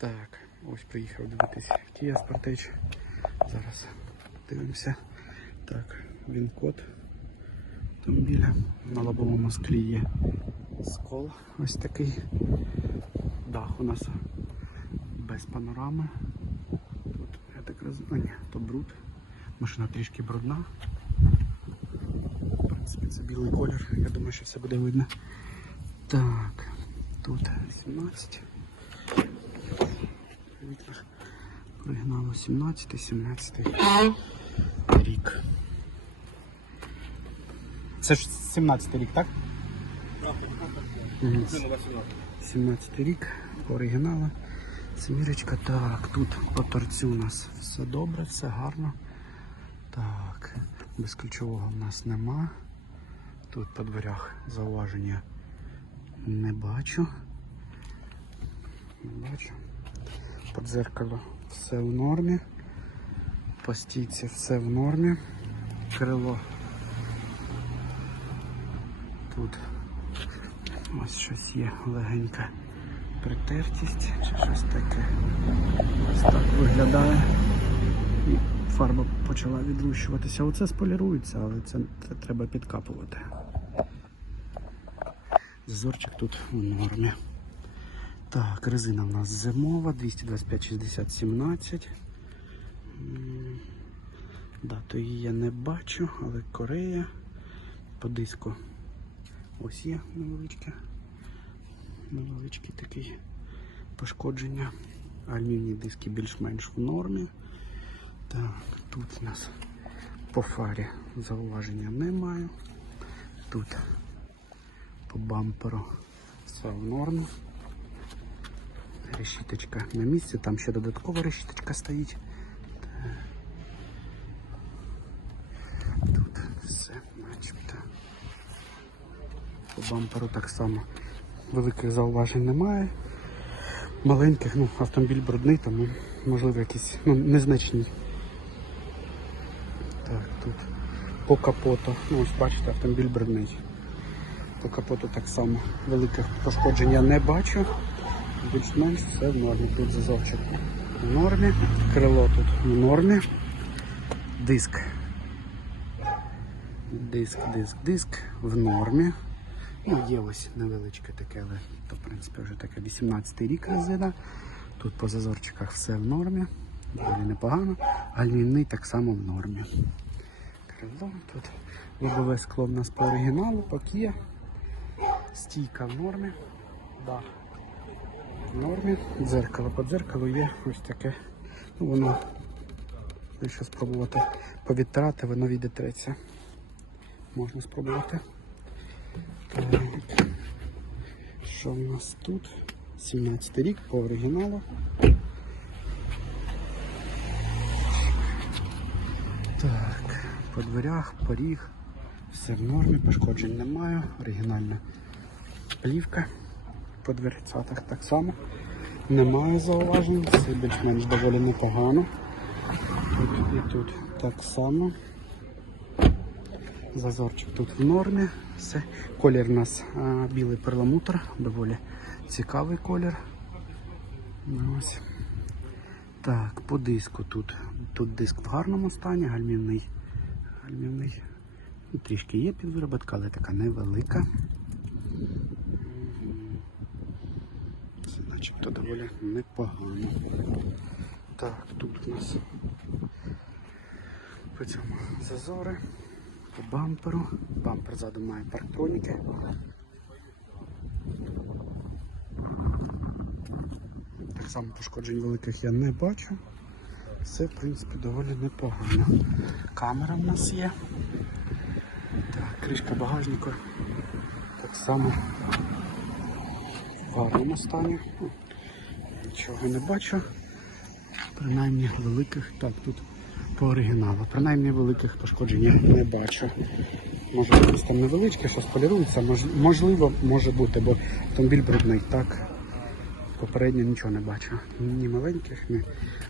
Так, ось приїхав дивитись Kia Sportage. Зараз дивимося. Так, він код автомобіля. На лобовому склі є скол ось такий. Дах у нас без панорами. Тут, я так розумію, ні, то бруд. Машина трішки брудна. В принципі, це білий колір. Я думаю, що все буде видно. Так, тут 17. Вікна оригіналу 17, 17 рік. Це ж 17 рік, так? Мгм. 17 рік по оригіналу. Семірочка. Так, тут по торцю у нас все добре, все гарно. Так, безключового в нас нема. Тут по дверях зауваження не бачу. Не бачу. По дзеркалу все в нормі. По стійці все в нормі. Крило. Тут ось щось є легенька притертість чи щось таке. Ось так виглядає. І фарба почала відлущуватися. Оце сполірується, але це, це треба підкапувати. Зазорчик тут в нормі. Так, резина в нас зимова, 225 60 17. Дату її я не бачу, але Корея. По диску ось є невеличке. Невеличке таке пошкодження. Алюмінійні диски більш-менш в нормі. Так, тут у нас по фарі зауваження немає. Тут по бамперу все в нормі. Решіточка на місці, там ще додаткова решіточка стоїть. Тут все начебто. По бамперу так само великих зауважень немає. Маленьких, ну, автомобіль брудний, тому можливо якісь ну, незначні. Так, тут по капоту. Ну, ось бачите, автомобіль брудний. По капоту так само великих пошкоджень я не бачу. Більш-менш все в нормі. Тут зазорчик в нормі, крило тут в нормі. Диск. Диск, диск, диск в нормі. Ну, є ось невеличке таке, але то, в принципі, вже таке 18-й рік резина. Тут по зазорчиках все в нормі. Доволі непогано. Гальмівний так само в нормі. Крило тут. Лобове скло в нас по оригіналу, Kia. Стійка в нормі. Дах в нормі. Дзеркало по дзеркалу є ось таке. Ну, воно, якщо спробувати повідтирати, воно відітреться. Можна спробувати. Що в нас тут? 17 рік по оригіналу. Так, по дверях, поріг, все в нормі, пошкоджень немає, оригінальна плівка по дверцятах так само. Немає зауважень, все більш-менш доволі непогано. І тут так само. Зазорчик тут в нормі. Все. Колір у нас а, білий перламутр, доволі цікавий колір. Ну, Ось. Так, по диску тут. Тут диск в гарному стані, гальмівний. Гальмівний. Ну, Трішки є підвироботка, але така невелика. Начебто доволі непогано. Так, тут у нас по цьому зазори, по бамперу. Бампер ззаду має парктроніки. Так само пошкоджень великих я не бачу. Все, в принципі, доволі непогано. Камера в нас є. Так, кришка багажника так само в гарному стані. Нічого не бачу. Принаймні великих. Так, тут по оригіналу. Принаймні великих пошкоджень я не бачу. Може якісь там невеличке, щось полірується. Мож- Можливо, може бути, бо автомобіль брудний. Так. Попередньо нічого не бачу. Ні маленьких, ні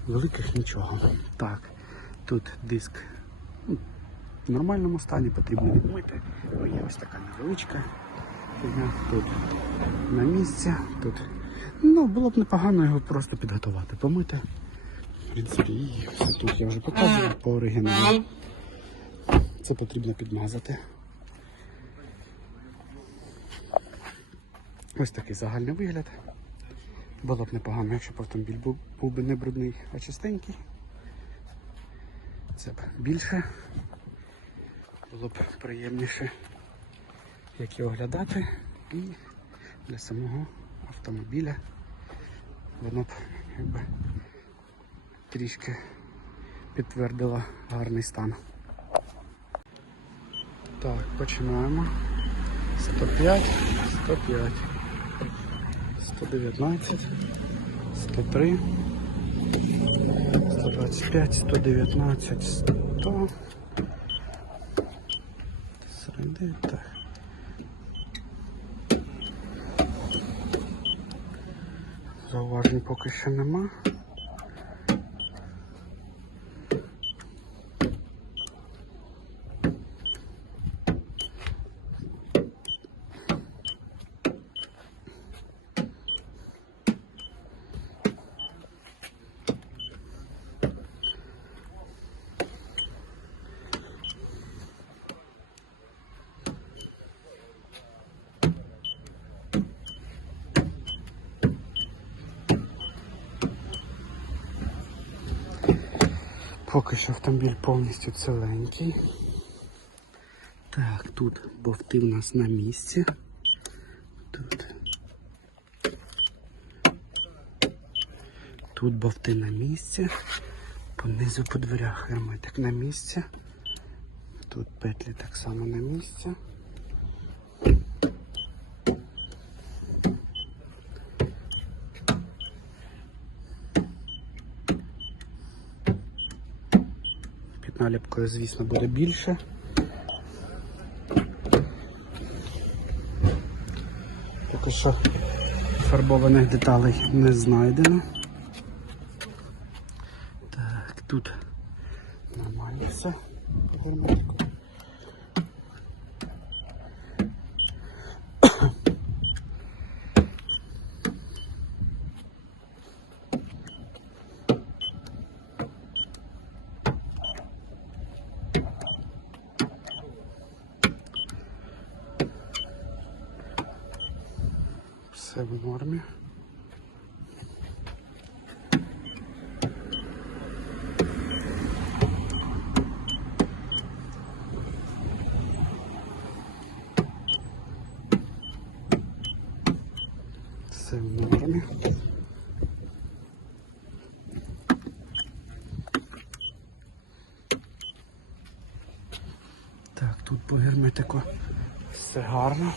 великих нічого. Так, тут диск в нормальному стані, потрібно відмити. Є ось така невеличка. Тут на місці, тут Ну, було б непогано його просто підготувати, помити. В принципі, і все тут я вже показував по оригіналу. Це потрібно підмазати. Ось такий загальний вигляд. Було б непогано, якщо б автомобіль був, був би не брудний, а чистенький. Це б більше. Було б приємніше, як його оглядати. І для самого автомобіля воно б якби трішки підтвердило гарний стан. Так, починаємо. 105, 105, 119, 103, 125, 119, 100. Середи, так. Зауважень поки що нема. Поки що автомобіль повністю ціленький. Так, тут бовти в нас на місці. Тут. Тут бовти на місці. Понизу по дверях герметик на місці. Тут петлі так само на місці. Наліпкою, звісно, буде більше. Поки що фарбованих деталей не знайдено. Так, тут нормально все. по герметику. Все в нормі. Все в нормі. Так, тут по герметику все гарно.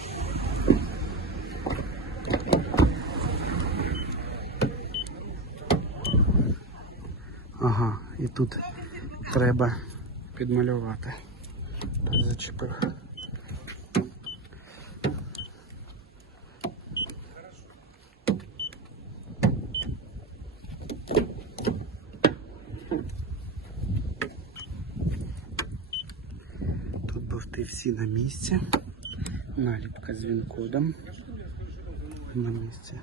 Ага, і тут треба підмалювати. Зачепив. Тут бовти всі на місці. Наліпка з він-кодом на місці.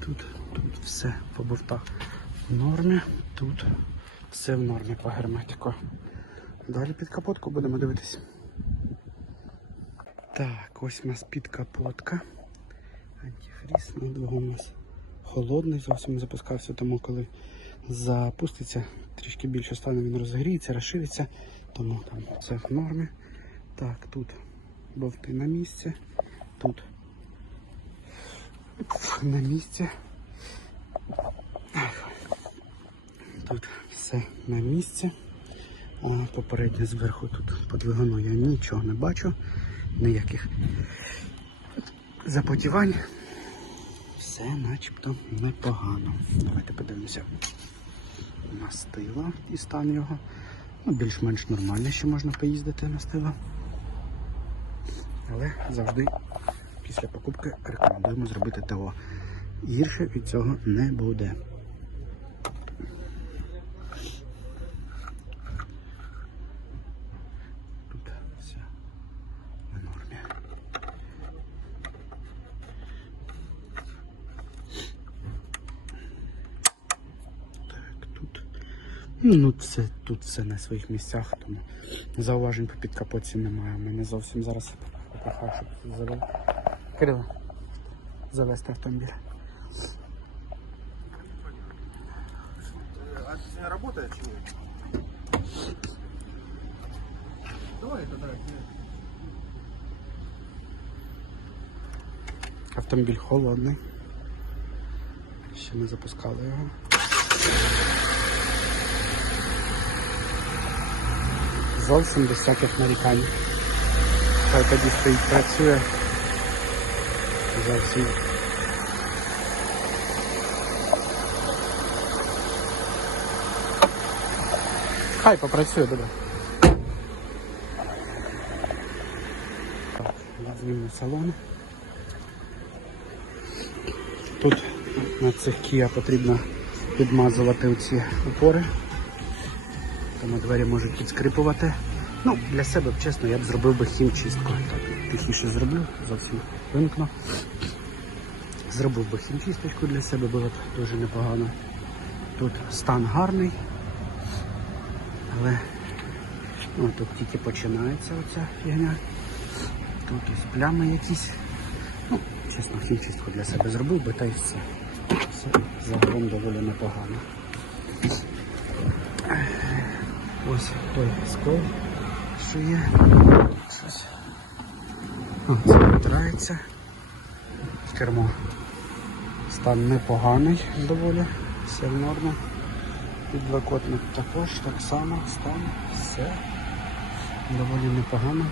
Тут, тут все по бортах в нормі, тут все в нормі по герметику. Далі під капотку будемо дивитися. Так, ось у нас підкапотка. Антифріз, ну, двигун у нас холодний, зовсім не запускався, тому коли запуститься, трішки більше стане, він розгріється, розшириться, тому там все в нормі. Так, тут бовти на місці, тут на місці. Тут все на місці. А попередньо зверху тут по двигуну я нічого не бачу, ніяких запотівань. Все начебто непогано. Давайте подивимося. Мастила і стан його. Ну, більш-менш нормально, ще можна поїздити на стило. Але завжди після покупки рекомендуємо зробити ТО. Гірше від цього не буде. Ну, все, тут все на своїх місцях, тому зауважень по підкапоці немає. Ми не зовсім зараз попрохав, щоб завели. Кирило, завести автомобіль. А не работает чи нет? Давай это давай. Автомобіль холодний. Ще не запускали його. Зовсім без всяких нарікань. Хай тоді стоїть, працює. Зовсім. Хай попрацює, добре. Так, салон. Тут на цих Kia потрібно підмазувати оці опори, тому двері можуть підскрипувати. Ну, для себе, б, чесно, я б зробив би хімчистку. Так, тихіше зроблю, зовсім вимкну. Зробив би хімчисточку для себе, було б дуже непогано. Тут стан гарний, але ну, тут тільки починається оця фігня. Тут ось плями якісь. Ну, чесно, хімчистку для себе зробив би та й все. Все загалом доволі непогано. Ось той скол, що є. Щось. О, це витирається. Кермо. Стан непоганий доволі, все в нормі. Підлокотник також так само, стан, все доволі непогано.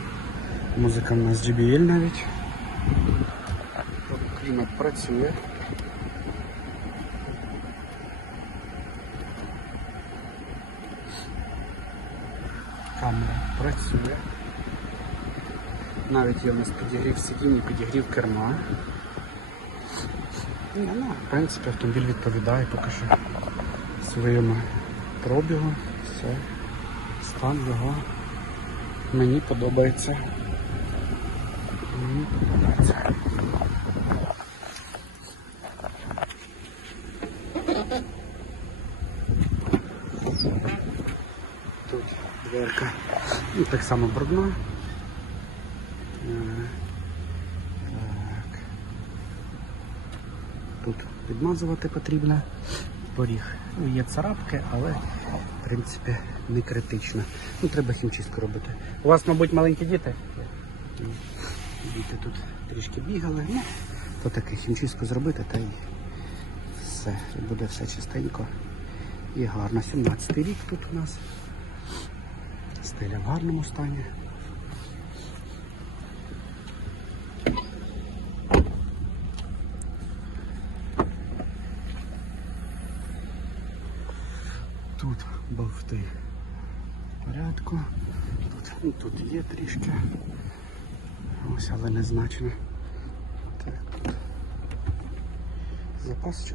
Музика в нас JBL навіть. Клімат працює. Камера працює. Навіть є у нас підігрів сидіння, підігрів керма. Ну, ну, в принципі, автомобіль відповідає поки що своєму пробігу. Все. Стан його мені подобається. Мені подобається. Тут дверка. І так само брудна. Так. Тут підмазувати потрібно. Поріг. Є царапки, але в принципі не критично. Ну, треба хімчистку робити. У вас, мабуть, маленькі діти? Діти тут трішки бігали. Ну, то таке хімчистку зробити та й все. Буде все чистенько і гарно. 17 рік тут у нас. Стеля в гарному стані. Тут бовти в порядку. Тут, ну, тут є трішки. Ось, але незначно. Так.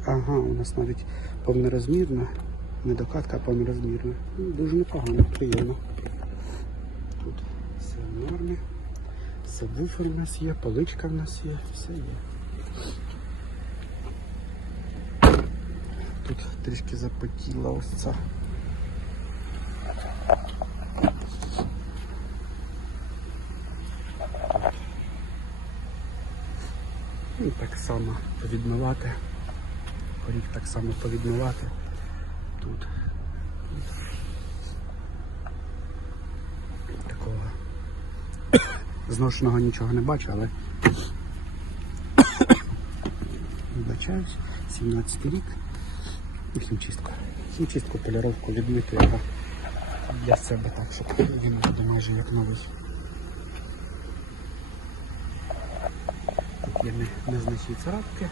Ага, у нас навіть повнорозмірна. Не докатка, а повнорозмірна. Ну, Дуже непогано, приємно. Тут все в нормі. Все буфер у нас є, поличка в нас є, все є. Тут трішки запотіла ось ця. І так само повідмивати. Поріг так само повідмивати. Тут. Тут. Такого зношеного нічого не бачу, але вибачаюсь. 17 рік. І хімчистку. Хімчистку, поліровку відмити його для себе так, щоб він буде майже як новий. Тут є не- незначні царапки.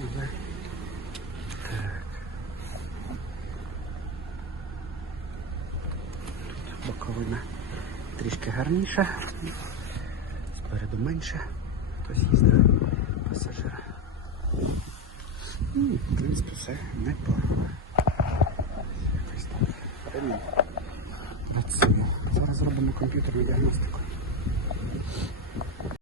Але боковина трішки гарніша. Спереду менше. Хтось їздив пасажира. Ну, в принципі, все непогано. Якось. Зараз зробимо комп'ютерну діагностику.